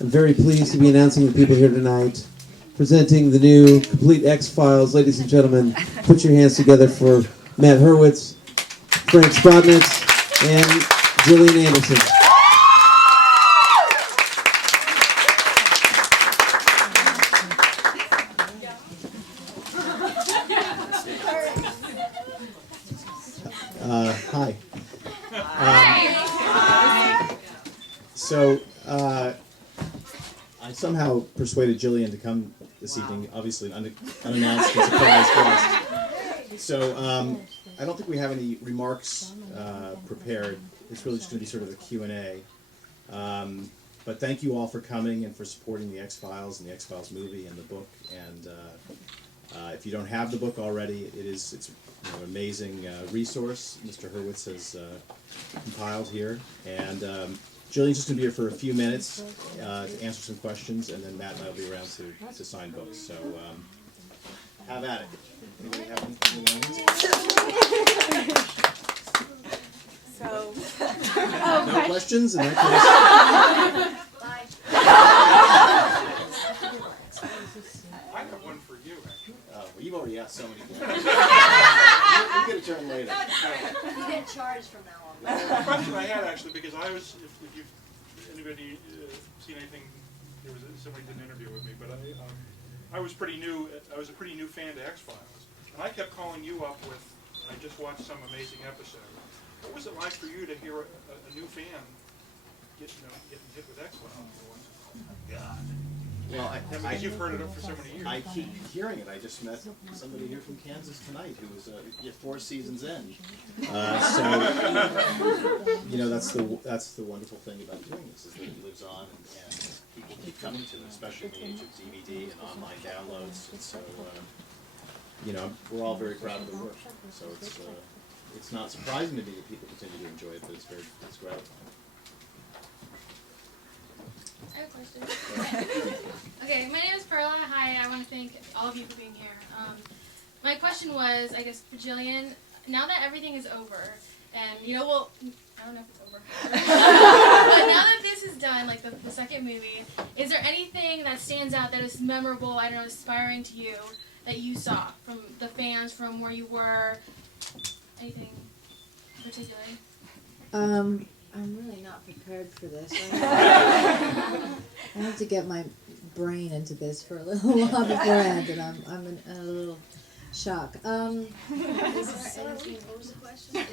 I'm very pleased to be announcing the people here tonight, presenting the new Complete X-Files. Ladies and gentlemen, put your hands together for Matt Hurwitz, Frank Spodnitz, and Jillian Anderson. Hi. So, I somehow persuaded Jillian to come this evening, obviously an unannounced and surprise guest. So, I don't think we have any remarks prepared. It's really just going to be sort of a Q&A. But thank you all for coming and for supporting the X-Files and the X-Files movie and the book. And if you don't have the book already, it's an amazing resource Mr. Hurwitz has compiled here. And Jillian's just going to be here for a few minutes to answer some questions, and then Matt and I will be around to sign books. So have at it. Anybody have anything? No questions? In that case. I have one for you, actually. Well, you've already asked so many questions. We'll get a turn later. You get charged from now on. The question I had, actually, because I was, if you've, anybody seen anything, there was somebody did an interview with me, but I was pretty new, I was a pretty new fan to X-Files, and I kept calling you up with, I just watched some amazing episode. What was it like for you to hear a new fan getting hit with X-Files? God. Well, because you've heard it for so many years. I keep hearing it. I just met somebody here from Kansas tonight who was 4 seasons in. So that's the wonderful thing about doing this is that it lives on and people keep coming to it, especially in the age of DVD and online downloads. And so we're all very proud of the work. So it's not surprising to me that people continue to enjoy it, but it's gratifying. I have a question. Okay, my name is Perla. Hi, I want to thank all of you for being here. My question was, I guess, for Jillian, now that everything is over, and, I don't know if it's over, but now that this is done, like the second movie, is there anything that stands out that is memorable, I don't know, inspiring to you, that you saw from the fans, from where you were, anything particularly? I'm really not prepared for this. I have to get my brain into this for a little while beforehand, and I'm in a little shock. Is there anything? What was the question?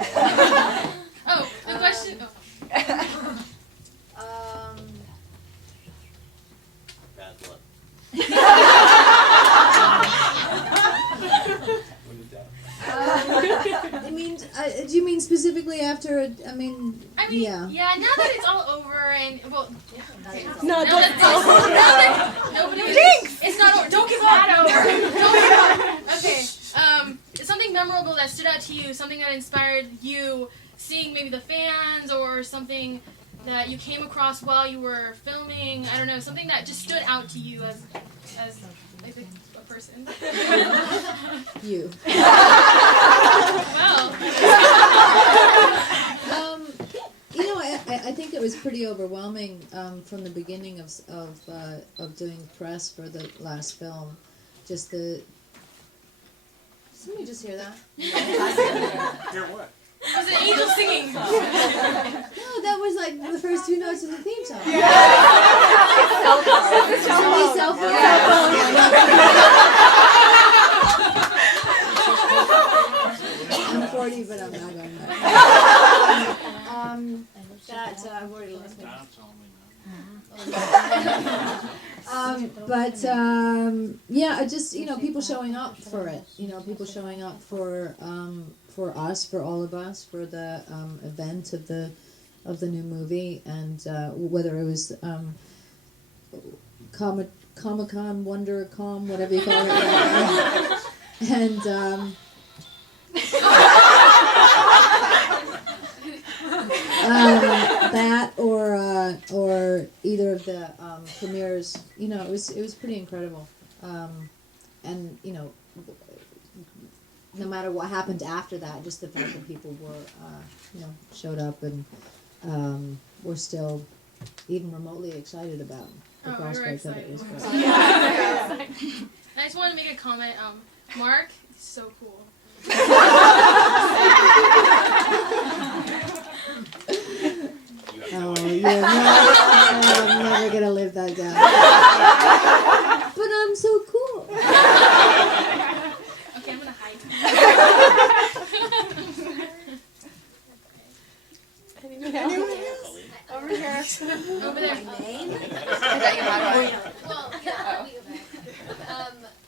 The question. Bad blood. Do you mean specifically after? Yeah. Yeah. Now that it's all over, and it's not over. Don't give that over. Don't give up. Okay. Something memorable that stood out to you, something that inspired you, seeing maybe the fans, or something that you came across while you were filming. I don't know, something that just stood out to you as like a person. You. Well. I think it was pretty overwhelming from the beginning of doing press for the last film. Just the. Somebody just hear that? Hear what? It was an angel singing. No, that was like the first 2 notes of the theme song. Cell phone. I'm 40, but I'm not going back. I've already lost my. Just people showing up for it. People showing up for us, for all of us, for the event of the new movie, and whether it was Comic-Con, WonderCon, whatever you call it, and. That or either of the premieres, it was pretty incredible, and no matter what happened after that, just the fact that people were showed up and were still even remotely excited about The Oh, we cross were guards of it excited. was great. I just wanted to make a comment. Mark is so cool. Oh, you're not. I'm never gonna live that down. But I'm so cool. Okay, I'm gonna hide. Anyone else? Over here. Over there. Name? Well, yeah,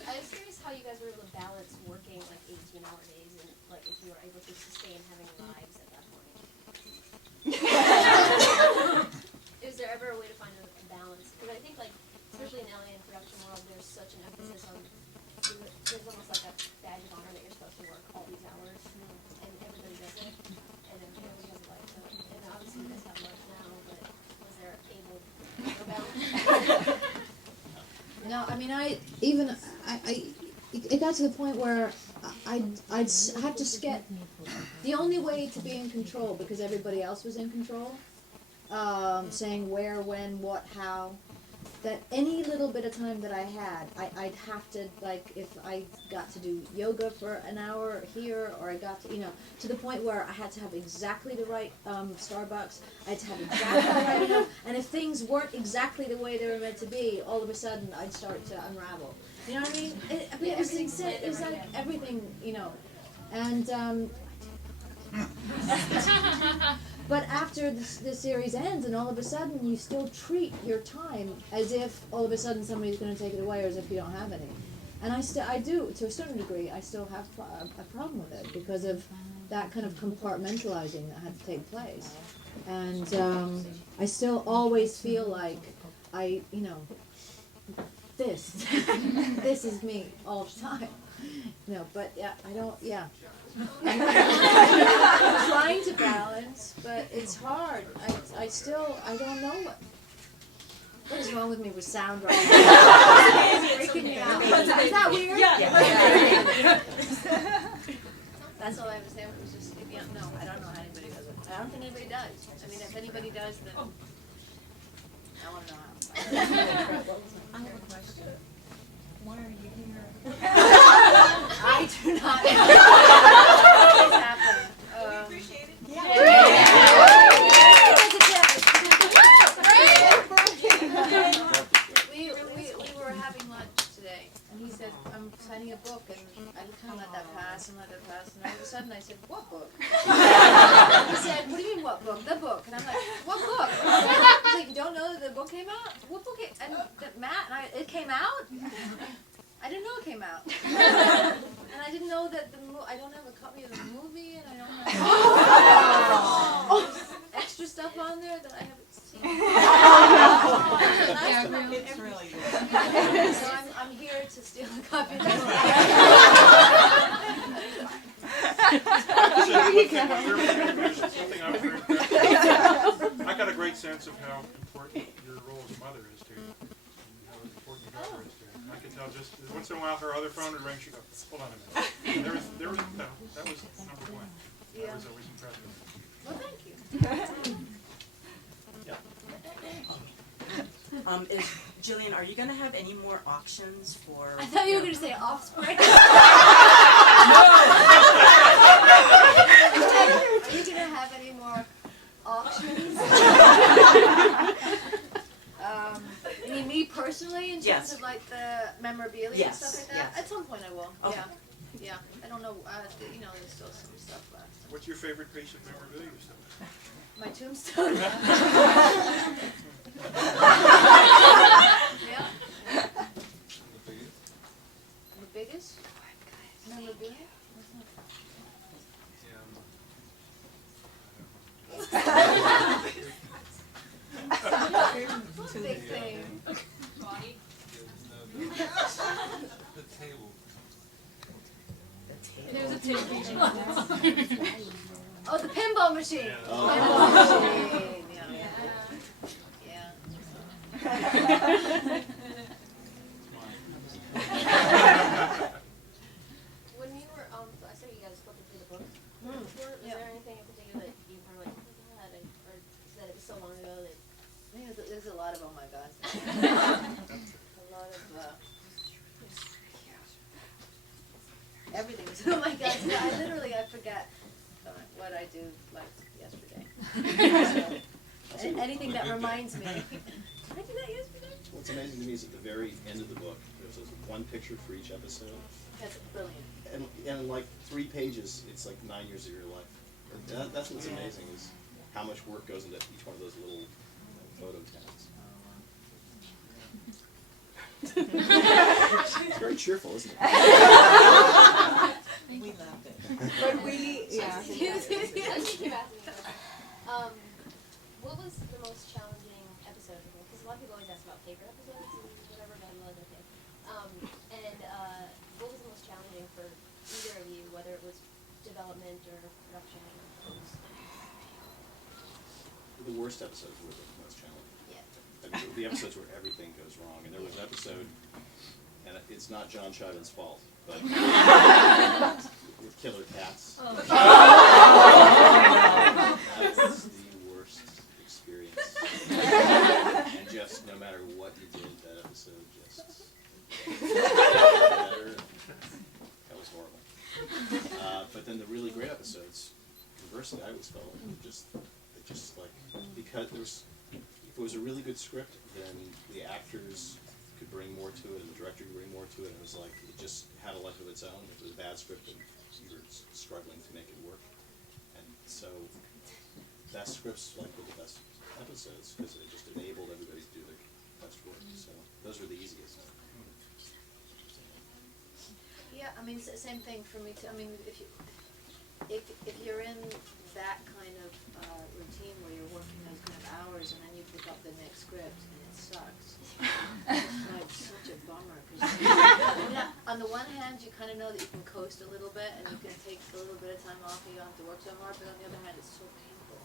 I was curious how you guys were able to balance working like 18-hour days and like if you were able to sustain having lives at that point. Is there ever a way to find a balance? Because I think like, especially in LA and production world, there's such an emphasis on, there's almost like a badge of honor that you're supposed to work all these hours and everybody does it. And then nobody has a life. So, and obviously you guys have lives now, but was there able to balance? No, I mean, it got to the point where I'd have to skip. The only way to be in control, because everybody else was in control, saying where, when, what, how, that any little bit of time that I had, I'd have to, like, if I got to do yoga for an hour here, or I got to, to the point where I had to have exactly the right Starbucks, I had to have exactly the right amount, and if things weren't exactly the way they were meant to be, all of a sudden I'd start to unravel. You know what I mean? It was insane. It was like everything, and but after the series ends, and all of a sudden you still treat your time as if all of a sudden somebody's going to take it away, or as if you don't have any. And I do, to a certain degree, I still have a problem with it because of that kind of compartmentalizing that had to take place. And I still always feel like this is me all the time. But yeah, I don't, yeah. I'm trying to balance, but it's hard. I don't know what is wrong with me with sound right now. It's freaking me out. Is that weird? Yeah. That's all I was saying. Was just, no, I don't know how anybody does it. I don't think anybody does. I mean, if anybody does, then I want to know how. I have a question. Why are you here? I do not know. It's happened. We appreciate it. Yeah. We were having lunch today, and he said, I'm signing a book, and I kind of let that pass, and all of a sudden I said, what book? He said, what do you mean, what book? The book. And I'm like, what book? He's like, you don't know that the book came out? What book? And Matt and it came out? I didn't know it came out. And I didn't know that I don't have a copy of the movie, and I don't have extra stuff on there that I haven't seen. It's really good. So I'm here to steal a copy of that. I got a great sense of how important your role as a mother is to you, and how important your daughter is to you. I can tell just once in a while her other phone would ring. She goes, "Hold on a minute." There was no, that was number one. I was always impressed with it. Well, thank you. Jillian, are you going to have any more auctions for... I thought you were going to say offspring. Are you going to have any more auctions? You mean me personally in terms Yes. of like the memorabilia and Yes, stuff like that? yes. At some point I will. Okay. Yeah. I don't know. There's still some stuff left. What's your favorite piece of memorabilia you still have? My tombstone. Yeah. The biggest memorabilia? Big thing. The table. There's a table. Oh, the pinball machine. Yeah. Oh. Pinball machine. Yeah. When you were, I saw you guys flipping through the book before. Was there anything in particular that you were like, oh my god, or is that it was so long ago that? I think there's a lot of oh my god. lot of, everything was, oh my God, I forget what I do like yesterday. So, anything that reminds me. Did I do that yesterday? What's amazing to me is at the very end of the book, there's one picture for each episode. That's brilliant. And in like 3 pages, it's like 9 years of your life. And that's what's amazing is how much work goes into each one of those little photo tabs. It's very cheerful, isn't it? We loved it. But we, yeah. Let's keep asking you. What was the most challenging episode? Because a lot of people always ask about favorite episodes and whatever, but I'm really okay. What was the most challenging for either of you, whether it was development or production or The worst episodes were the most challenging. Yeah. I mean, the episodes where everything goes wrong. And there was an episode, and it's not John Shiven's fault, but with killer cats. Oh. That was the worst experience. And just no matter what you did, that episode just better. That was horrible. But then the really great episodes, conversely, I always felt like just like, because if it was a really good script, then the actors could bring more to it, and the director could bring more to it. It was like, it just had a life of its own. If it was a bad script, then you were struggling to make it work. And so, best scripts like were the best episodes, because it just enabled everybody to do their best work. So, those were the easiest. Yeah, I mean, same thing for me too. I mean, if you're in that kind of routine where you're working those kind of hours and then you pick up the next script and it sucks, it's like such a bummer. On the one hand, you kind of know that you can coast a little bit and you can take a little bit of time off and you don't have to work so hard, but on the other hand, it's so painful.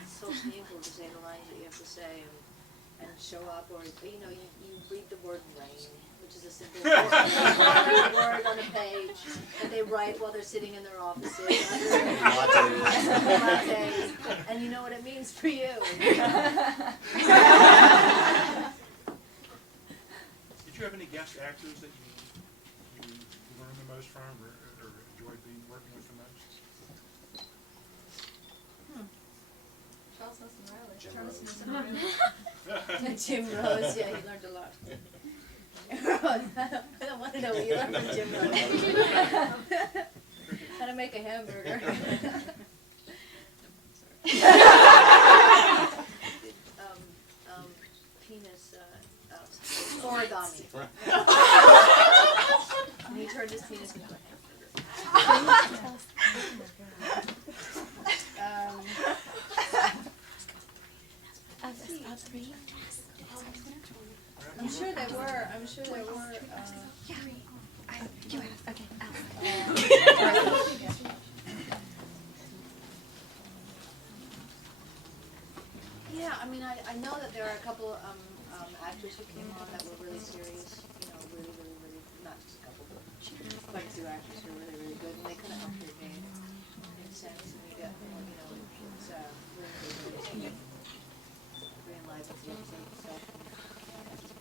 It's so painful to say the lines that you have to say and show up, or you know, you read the word rain, which is a simple word on a page that they write while they're sitting in their offices. Lattes. And you know what it means for you. Did you have any guest actors that you learned the most from, or enjoyed working with the most? Charles Nelson Riley. Jim Charles Rose. Nelson Riley. Jim Rose, yeah, he learned a lot. Rose, I don't want to know what you learned from Jim Rose. How to make a hamburger. Penis origami. And he turned his penis into a hamburger. I'm sure there were. Yeah, I mean, I know that there are a couple actors who came on that were really serious. You know, really, not just a couple, but quite a few actors who were really good, and they kind of upped their game in a sense. And you get, you know, it's really enlivened the episode itself.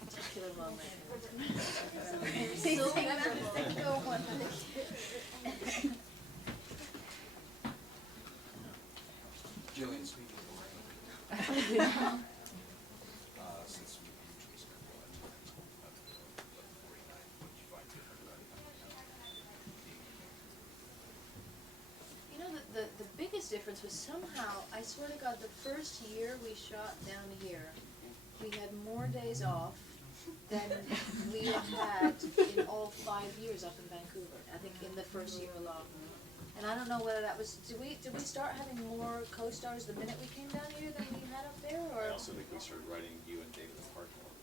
Particular moment. So memorable. Jillian, speaking of rain, since we usually spend a lot of time up to 49, what did you find different about it? You know, the biggest difference was somehow, I swear to God, the first year we shot down here, we had more days off than we had in all 5 years up in Vancouver. I think in the first year alone. And I don't know whether that was, did we start having more co-stars the minute we came down here than we had up there, I or also think we started writing you and David apart more.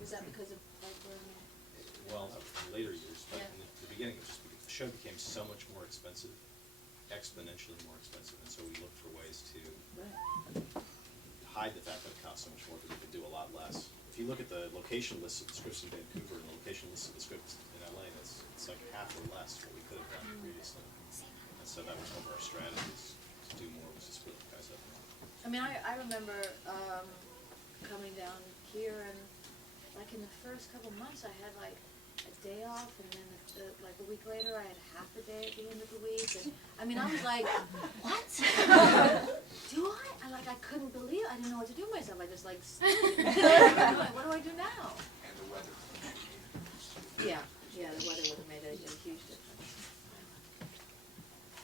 was that because of like Well, in later years, but Yeah. in the beginning, it was just because the show became so much more expensive, exponentially more expensive, and so we looked for ways to hide the fact that it cost so much more because we could do a lot less. If you look at the location lists of the scripts in Vancouver and the location lists of the scripts in LA, it's like half or less what we could have done previously. And so that was one of our strategies to do more, was to split the guys up. I mean, I remember coming down here and first couple months I had like a day off, and then like a week later I had half a day at the end of the week, and I mean I was like, what? Do I? I couldn't believe I didn't know what to do with myself. I just like, what do I do now? And the weather. Yeah, the weather would have made a huge difference.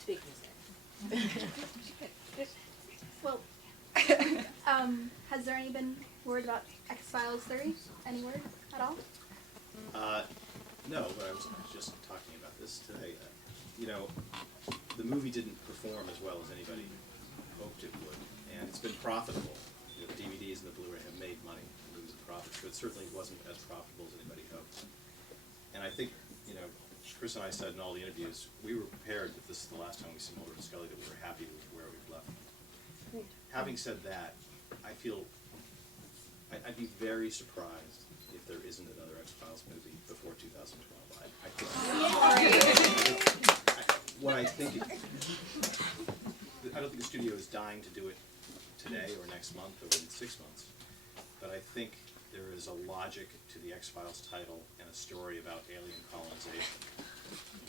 Speaking of Well, has there any been word about X-Files 3? Any word at all? No, but I was just talking about this today. You know, the movie didn't perform as well as anybody hoped it would, and it's been profitable. You know, the DVDs and the Blu-ray have made money, the movie's a profit, but it certainly wasn't as profitable as anybody hoped. And I think, you know, Chris and I said in all the interviews, we were prepared that this is the last time we see Mulder and Scully, that we were happy with where we've left them. Great. Having said that, I feel, I'd be very surprised if there isn't another X-Files movie before 2012. I think, what I think, I don't think the studio is dying to do it today or next month or in 6 months, but I think there is a logic to the X-Files title and a story about alien colonization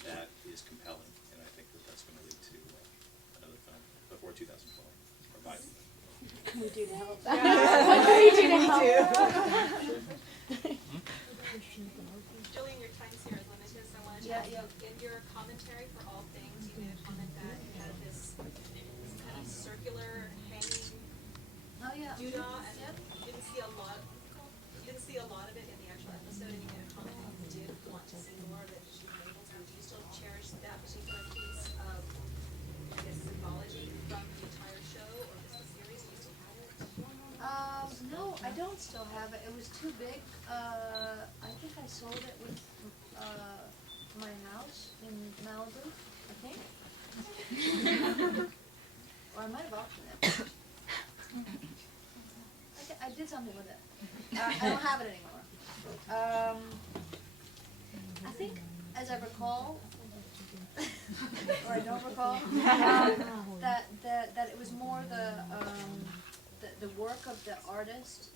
that is compelling, and I think that that's going to lead to another film before 2012, or by 2012. Can we do to help? What can we do to help? Jillian, your time here is limited, so I wanted to ask you, in your commentary for all things, you made a comment that you had this kind of circular hanging Oh, yeah. doodah, and you didn't see a lot of it in the actual episode, and you made a comment that you did want to see more of it, that you were able to. Do you still cherish that particular piece of, I guess, symbology from the entire show, or just the series? Do you still have it? No, I don't still have it. It was too big. I think I sold it with my house in Malibu, I think. Or I might have auctioned it. I did something with it. I don't have it anymore. I think, as I recall, or I don't recall, that it was more the work of the artist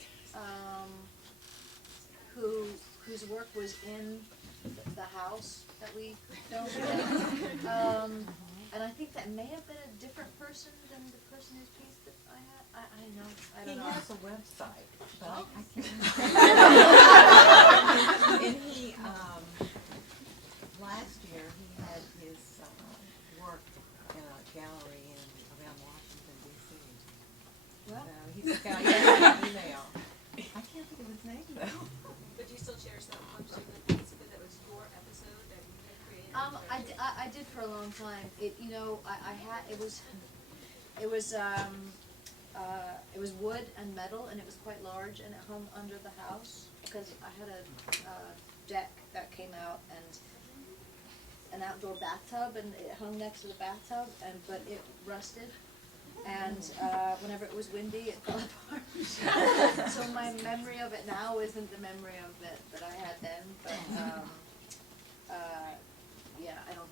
whose work was in the house that we filmed in. And I think that may have been a different person than the person whose piece that I had. I don't know. He has a website, but I can't. And he, last year, he had his work in a gallery around Washington, D.C. Well, He's got an email. I can't think of his name, though. But do you still cherish that one particular piece, because it was your episode that you had created? I did for a long time. It, you know, I had, it was wood and metal, and it was quite large, and it hung under the house, because I had a deck that came out, and an outdoor bathtub, and it hung next to the bathtub, but it rusted, and whenever it was windy, it fell apart. So my memory of it now isn't the memory of it that I had then, but yeah, I don't